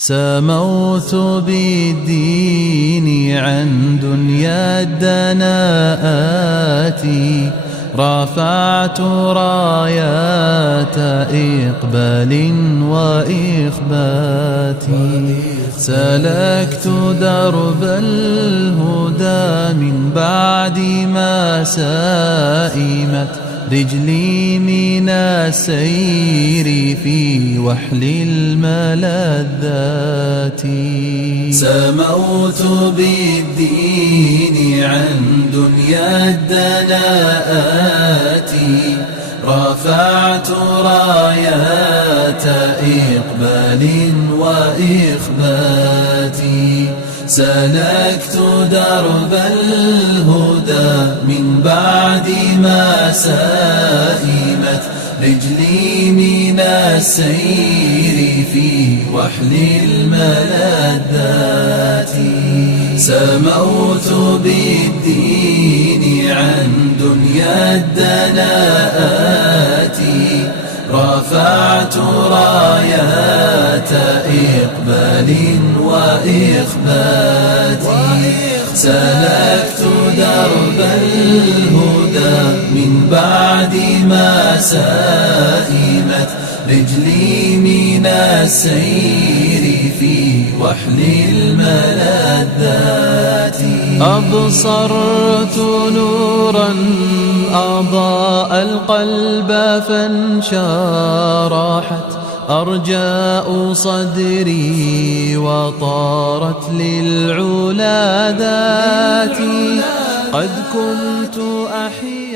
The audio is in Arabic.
سموت بالدين عن دنيا الدناءات، رفعت رايات إقبال وإخبات، سلكت درب الهدى من بعد ما سائمت رجلي من السير في وحل الملذات. سموت بالدين عن دنيا الدناءات، رفعت رايات إقبال وإخبات، سلكت درب الهدى من بعد ما سائمت رجلي من السير في وحل الملذات. سموت بالدين عن دنيا الدناءات، رفعت رايات إقبال وإخبات، سلكت درب الهدى من بعد ما سائمت رجلي من السير في وحل الملذات. أبصرت نورا أضاء القلب فانشرحت أرجاء صدري، وطارت للعلا ذاتي. قد كنت أحيا